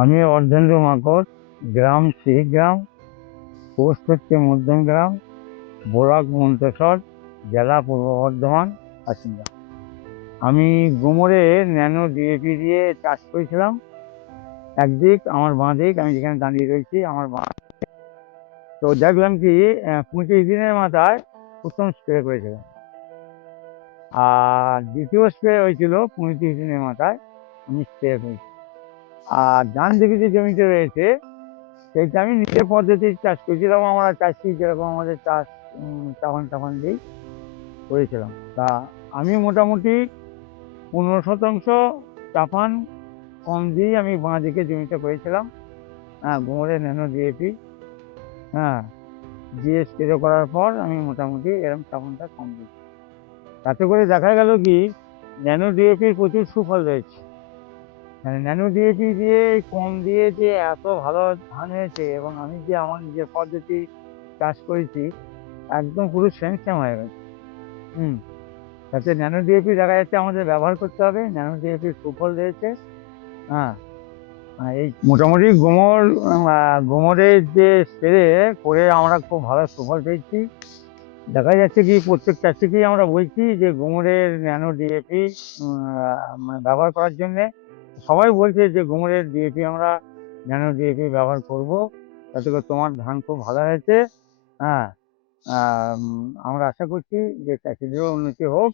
আমি অর্ধেন্দ্র মাকড়, গ্রাম শ্রীগ্রাম, পোস্ট হচ্ছে মধ্যমগ্রাম, ব্লক মন্তেশ্বর, জেলা পূর্ব বর্ধমান, বাসিন্দা। আমি গোমরে ন্যানো ডিএপি দিয়ে চাষ করেছিলাম। একদিক আমার বাঁ দিক, আমি যেখানে দাঁড়িয়ে রয়েছি আমার বাঁ। তো দেখলাম কি 25 দিনের মাথায় প্রথম স্প্রে করেছিলাম, আর দ্বিতীয় স্প্রে হয়েছিল 35 দিনের মাথায় আমি স্প্রে করেছি। আর ডান দিকে যে জমিতে রয়েছে সেইটা আমি নিজের পদ্ধতির চাষ করেছিলাম। আমরা চাষি যেরকম আমাদের চাষ চাপান টাপান দিই করেছিলাম। তা আমি মোটামুটি 15 শতাংশ চাপান কম দিয়ে আমি বাঁ দিকে জমিটা করেছিলাম। হ্যাঁ, গোবরের ন্যানো ডিএপি, হ্যাঁ, দিয়ে স্প্রে করার পর আমি মোটামুটি এরকম চাপানটা কম দিই। তাতে করে দেখা গেল কি ন্যানো ডিএপির প্রচুর সুফল রয়েছে। মানে ন্যানো ডিএপি দিয়ে কম দিয়ে যে এত ভালো ধান হয়েছে, এবং আমি যে আমার নিজের পদ্ধতি চাষ করেছি একদম পুরো সেম সেম হয়ে গেছে। হুম। তাতে ন্যানো ডিএপি দেখা যাচ্ছে আমাদের ব্যবহার করতে হবে, ন্যানো ডিএপির সুফল রয়েছে। হ্যাঁ, এই মোটামুটি গোমরের যে স্প্রে করে আমরা খুব ভালো সুফল পেয়েছি। দেখা যাচ্ছে কি প্রত্যেক চাষিকেই আমরা বলছি যে গোমরের ন্যানো ডিএপি ব্যবহার করার জন্যে। সবাই বলছে যে গোমরের ডিএপি আমরা ন্যানো ডিএপি ব্যবহার করব, তাতে করে তোমার ধান খুব ভালো হয়েছে। হ্যাঁ, আমরা আশা করছি যে চাষিদেরও উন্নতি হোক।